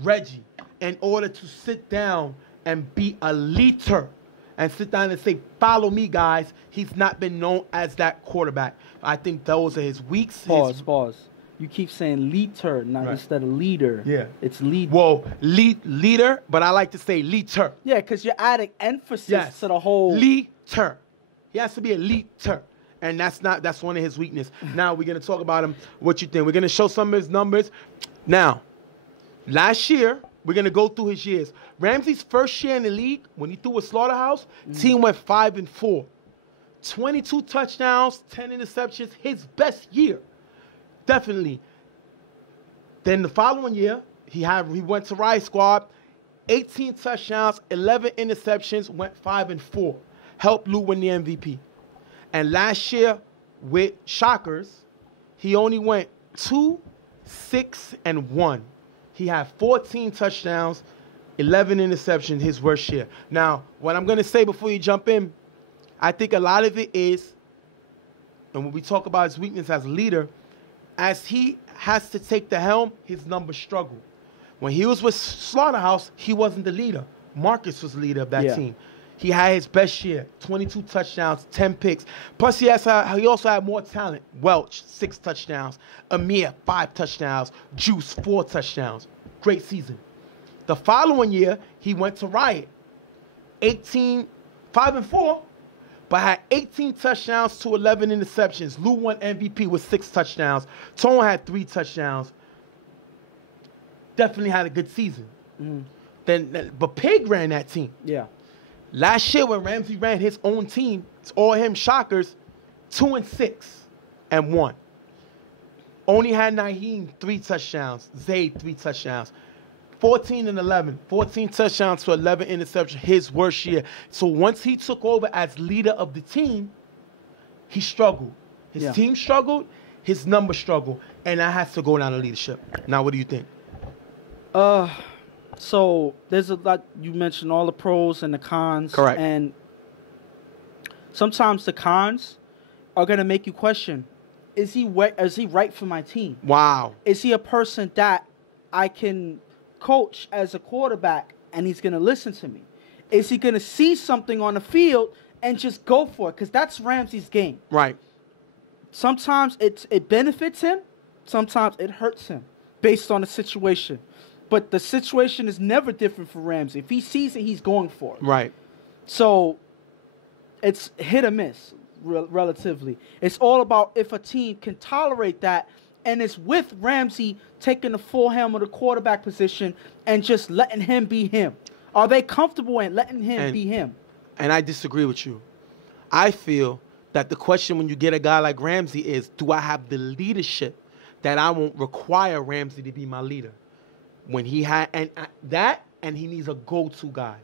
Reggie, in order to sit down and be a leader and sit down and say, follow me, guys. He's not been known as that quarterback. I think those are his weaks. Pause. You keep saying leader, not instead of leader. Yeah. It's leader. Well, leader, but I like to say leader. Yeah, because you're adding emphasis to the whole. Leader. He has to be a leader. And that's one of his weaknesses. Now we're going to talk about him, what you think. We're going to show some of his numbers. Now, last year, we're going to go through his years. Ramsey's first year in the league, when he threw with Slaughterhouse, team went 5-4. 22 touchdowns, 10 interceptions, his best year. Definitely. Then the following year, he went to Riot Squad, 18 touchdowns, 11 interceptions, went 5-4. Helped Lou win the MVP. And last year with Shockers, he only went 2-6-1. He had 14 touchdowns, 11 interceptions his worst year. Now, what I'm going to say before you jump in, I think a lot of it is, and when we talk about his weakness as a leader, as he has to take the helm, his numbers struggle. When he was with Slaughterhouse, he wasn't the leader. Marcus was the leader of that team. He had his best year, 22 touchdowns, 10 picks. Plus, he also had more talent. Welch, 6 touchdowns. Amir, 5 touchdowns. Juice, 4 touchdowns. Great season. The following year, he went to Riot. 5-4, but had 18 touchdowns to 11 interceptions. Lou won MVP with 6 touchdowns. Tone had 3 touchdowns. Definitely had a good season. But Pig ran that team. Yeah. Last year when Ramsey ran his own team, it's all him, Shockers, 2-6-1. Only had Naheem 3 touchdowns. Zayd 3 touchdowns. 14 and 11. 14 touchdowns to 11 interceptions. His worst year. So once he took over as leader of the team, he struggled. His team struggled. His numbers struggled. And that has to go down to leadership. Now, what do you think? So there's a lot. You mentioned all the pros and the cons. Correct. And sometimes the cons are going to make you question, is he right for my team? Wow. Is he a person that I can coach as a quarterback and he's going to listen to me? Is he going to see something on the field and just go for it? Because that's Ramsey's game. Right. Sometimes it benefits him. Sometimes it hurts him based on the situation. But the situation is never different for Ramsey. If he sees it, he's going for it. Right. So it's hit or miss, relatively. It's all about if a team can tolerate that, and it's with Ramsey taking the full helm of the quarterback position and just letting him be him. Are they comfortable in letting him be him? And I disagree with you. I feel that the question when you get a guy like Ramsey is, do I have the leadership that I won't require Ramsey to be my leader? When he had and he needs a go-to guy.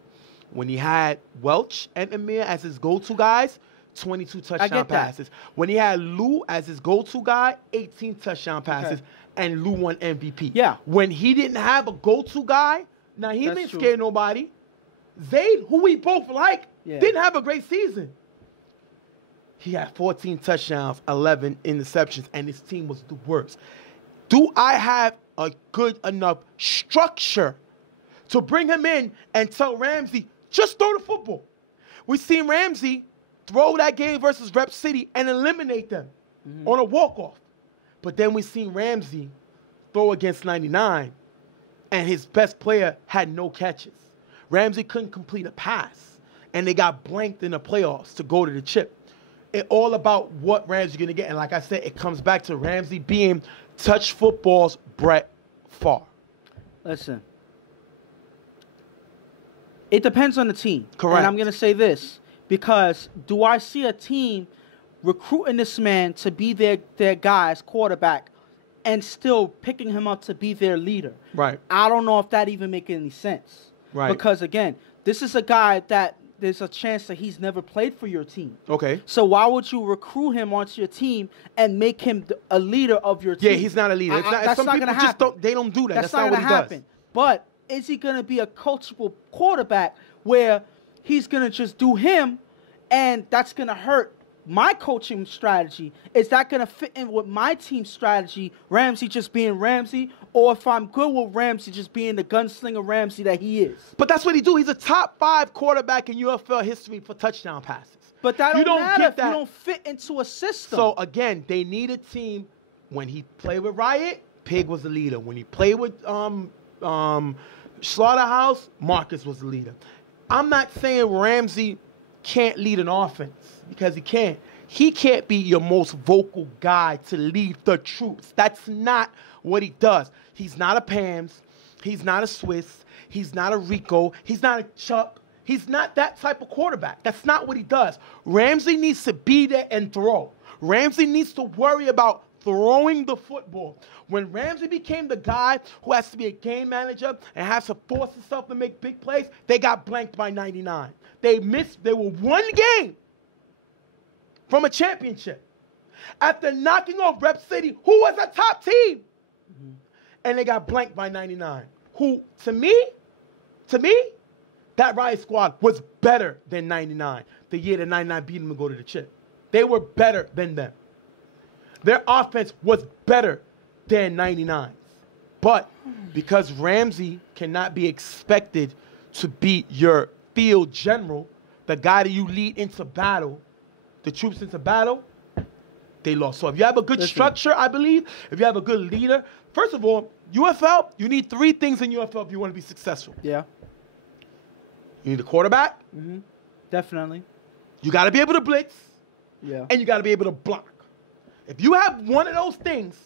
When he had Welch and Amir as his go-to guys, 22 touchdown passes. When he had Lou as his go-to guy, 18 touchdown passes, and Lou won MVP. Yeah. When he didn't have a go-to guy, now he didn't scare nobody. Zayd, who we both like, didn't have a great season. He had 14 touchdowns, 11 interceptions, and his team was the worst. Do I have a good enough structure to bring him in and tell Ramsey, just throw the football? We've seen Ramsey throw that game versus Rep City and eliminate them on a walk-off. But then we've seen Ramsey throw against 99, and his best player had no catches. Ramsey couldn't complete a pass, and they got blanked in the playoffs to go to the chip. It's all about what Ramsey's going to get. And like I said, it comes back to Ramsey being touch football's Brett Favre. Listen, it depends on the team. Correct. And I'm going to say this, because do I see a team recruiting this man to be their guy's quarterback and still picking him up to be their leader? Right. I don't know if that even makes any sense. Right. Because, again, this is a guy that there's a chance that he's never played for your team. Okay. So why would you recruit him onto your team and make him a leader of your team? Yeah, he's not a leader. That's not going to happen. They don't do that. That's not what he happen. does. But is he going to be a coachable quarterback where he's going to just do him and that's going to hurt my coaching strategy? Is that going to fit in with my team strategy, Ramsey just being Ramsey, or if I'm good with Ramsey just being the gunslinger Ramsey that he is? But that's what he do. He's a top 5 quarterback in UFL history for touchdown passes. But that don't matter if that. you don't fit into a system. So, again, they need a team. When he played with Riot, Pig was the leader. When he played with Slaughterhouse, Marcus was the leader. I'm not saying Ramsey can't lead an offense, because he can't. He can't be your most vocal guy to lead the troops. That's not what he does. He's not a Pams. He's not a Swiss. He's not a Rico. He's not a Chuck. He's not that type of quarterback. That's not what he does. Ramsey needs to be there and throw. Ramsey needs to worry about throwing the football. When Ramsey became the guy who has to be a game manager and has to force himself to make big plays, they got blanked by 99. They were one game from a championship after knocking off Rep City, who was a top team. And they got blanked by 99. Who, to me, that Riot squad was better than 99. The year that 99 beat them to go to the chip. They were better than them. Their offense was better than 99. But because Ramsey cannot be expected to be your field general, the guy that you lead into battle, the troops into battle, they lost. So if you have a good structure, I believe, if you have a good leader, first of all, UFL, you need 3 things in UFL if you want to be successful. Yeah. You need a quarterback. Definitely. You got to be able to blitz. Yeah. And you got to be able to block. If you have one of those things,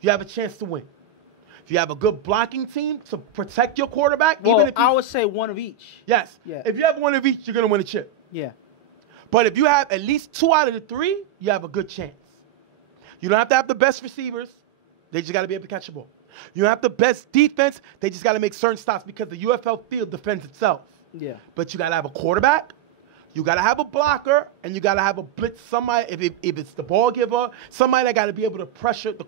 you have a chance to win. If you have a good blocking team to protect your quarterback, Well, even if I would say one of each. Yes. Yeah. If you have one of each, you're going to win a chip. Yeah. But if you have at least 2 out of the 3, you have a good chance. You don't have to have the best receivers. They just got to be able to catch the ball. You don't have the best defense. They just got to make certain stops because the UFL field defends itself. Yeah. But you got to have a quarterback. You got to have a blocker, and you got to have a blitz. Somebody, if it's the ball giver, somebody that got to be able to pressure the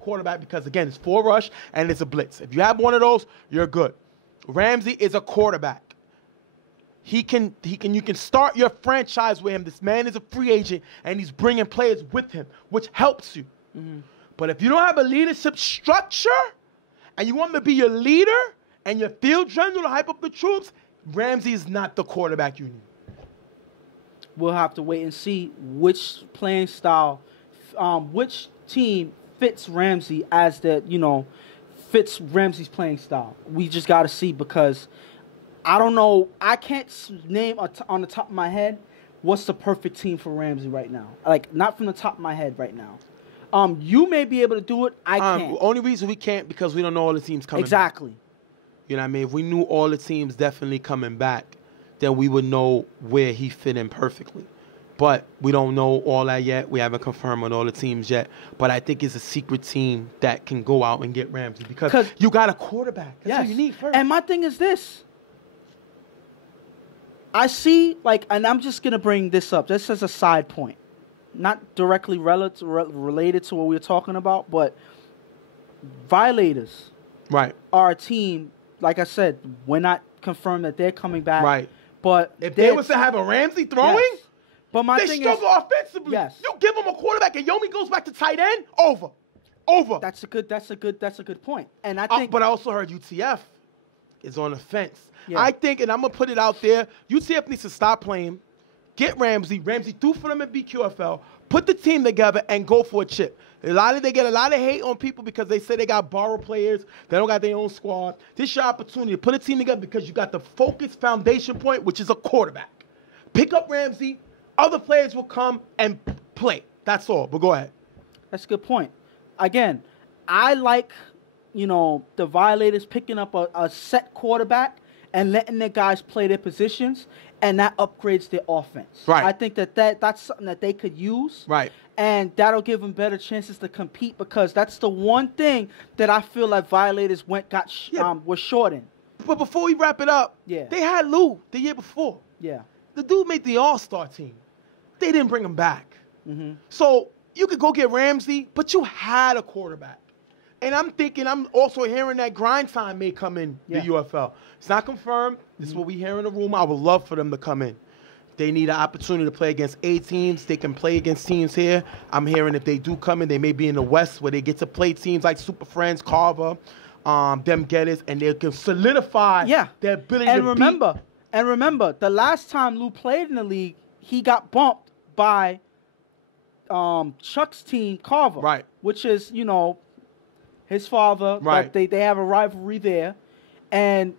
quarterback because, again, it's 4 rush and it's a blitz. If you have one of those, you're good. Ramsey is a quarterback. You can start your franchise with him. This man is a free agent, and he's bringing players with him, which helps you. Mm-hmm. But if you don't have a leadership structure, and you want him to be your leader and your field general to hype up the troops, Ramsey is not the quarterback you need. We'll have to wait and see which playing style, which team fits Ramsey as fits Ramsey's playing style. We just got to see because I don't know. I can't name on the top of my head what's the perfect team for Ramsey right now. Like, not from the top of my head right now. You may be able to do it. I can't. The only reason we can't because we don't know all the teams coming back. You know what I mean? If we knew all the teams definitely coming back, then we would know where he fit in perfectly. But we don't know all that yet. We haven't confirmed on all the teams yet. But I think it's a secret team that can go out and get Ramsey because you got a quarterback. That's what you need first. And my thing is this. I see, and I'm just going to bring this up just as a side point. Not directly related to what we were talking about, but Violators are a team, like I said, we're not confirmed that they're coming back. Right. But if they was to have a Ramsey throwing, but my they thing struggle offensively. Yes. You give them a quarterback and Yomi goes back to tight end, over. That's a good point. And I think but I also heard UTF is on the fence. Yeah. I think, and I'm gonna put it out there, UTF needs to stop playing, get Ramsey threw for them at BQFL, put the team together and go for a chip. They get a lot of hate on people because they say they got borrowed players. They don't got their own squad. This is your opportunity to put a team together because you got the focused foundation point, which is a quarterback. Pick up Ramsey. Other players will come and play. That's all. But go ahead. That's a good point. Again, I like, the Violators picking up a set quarterback and letting their guys play their positions, and that upgrades their offense. Right. I think that's something that they could use. Right. And that'll give them better chances to compete because that's the one thing that I feel like Violators was short in. But before we wrap it up, they had Lou the year before. Yeah. The dude made the All-Star team. They didn't bring him back. Mm-hmm. So you could go get Ramsey, but you had a quarterback. And I'm also hearing that Grind Time may come in the UFL. It's not confirmed. This is what we hear in the room. I would love for them to come in. They need an opportunity to play against A teams. They can play against teams here. I'm hearing if they do come in, they may be in the West where they get to play teams like Super Friends, Carver, them Getters, and they can solidify their ability to beat. And remember, the last time Lou played in the league, he got bumped by Chuck's team, Carver. Right. Which is, his father. Right. They have a rivalry there. And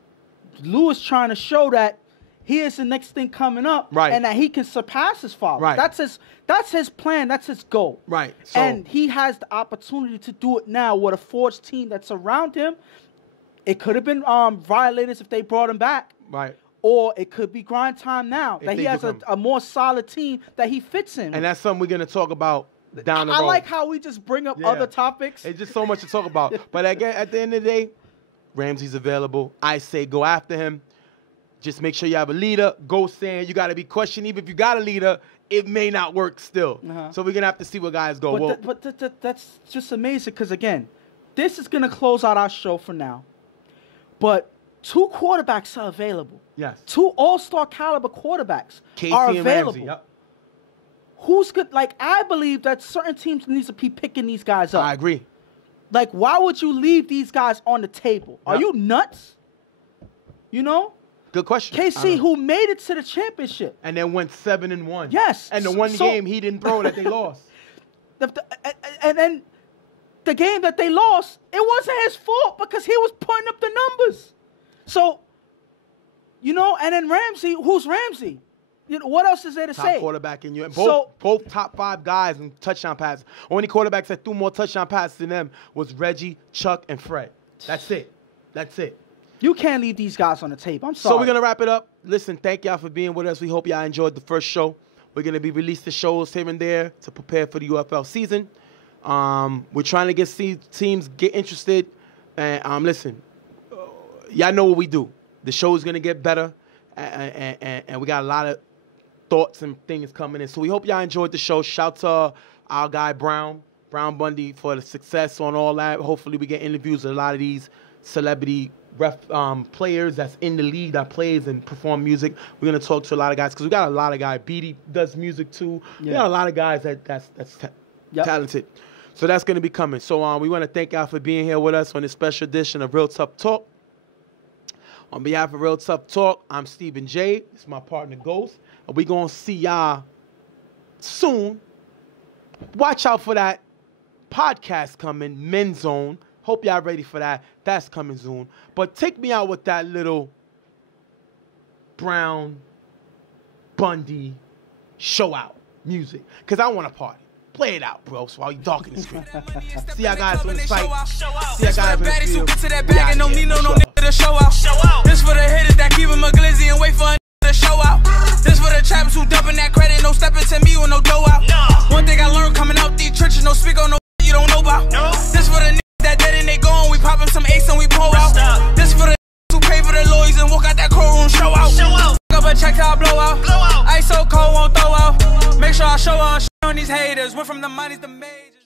Lou is trying to show that he is the next thing coming up, and that he can surpass his father. Right. That's his plan. That's his goal. Right. And he has the opportunity to do it now with a forged team that's around him. It could have been Violators if they brought him back. Right. Or it could be Grind Time now that he has a more solid team that he fits in. And that's something we're going to talk about down the road. I like how we just bring up other topics. It's just so much to talk about. But again, at the end of the day, Ramsey's available. I say go after him. Just make sure you have a leader. Go stand. You got to be questioned. Even if you got a leader, it may not work still. So we're going to have to see where guys go. But that's just amazing because, again, this is going to close out our show for now. But 2 quarterbacks are available. Yes. 2 all-star caliber quarterbacks are available. And Ramsey, yep. Who's good? I believe that certain teams need to be picking these guys up. I agree. Why would you leave these guys on the table? Are you nuts? Good question. KC, who made it to the championship. And then went 7-1. Yes. And the one game he didn't throw that they lost. And then the game that they lost, it wasn't his fault because he was putting up the numbers. So, and then Ramsey, who's Ramsey? What else is there to say? Top quarterback in you. Both top 5 guys in touchdown passes. Only quarterbacks that threw more touchdown passes than them was Reggie, Chuck, and Fred. That's it. You can't leave these guys on the table. I'm sorry. So we're going to wrap it up. Listen, thank y'all for being with us. We hope y'all enjoyed the first show. We're going to be releasing shows here and there to prepare for the UFL season. We're trying to get teams get interested. And listen, y'all know what we do. The show is gonna get better, and we got a lot of thoughts and things coming in. So we hope y'all enjoyed the show. Shout to our guy Brown Bundy for the success on all that. Hopefully we get interviews with a lot of these celebrity players that's in the league that plays and perform music. We're gonna talk to a lot of guys because we got a lot of guys. BD does music too. Yeah. We got a lot of guys that's talented. So that's gonna be coming. So we want to thank y'all for being here with us on this special edition of Real Tough Talk. On behalf of Real Tough Talk, I'm Stephen J. This is my partner Ghost, and we gonna see y'all soon. Watch out for that podcast coming, Men's Zone. Hope y'all ready for that. That's coming soon. But take me out with that little Brown Bundy show out music. Because I want to party. Play it out, bro, so while you talking this screen. See y'all guys on the site. See y'all guys on the field. Get to that bag and don't need no nigga to show out. This for the hitters that keep him a glizzy and wait for a nigga to show out. This for the trappers who dumping that credit, no stepping to me with no dough out. One thing I learned coming out these trenches, no speak on no you don't know about. This for the niggas that dead and they gone, we poppin' some ace and we pull out. This for the who pay for the lawyers and walk out that courtroom, show out. Up a check till I blow out. Ice so cold, won't throw out. Make sure I show out on these haters. Went from the minors to major.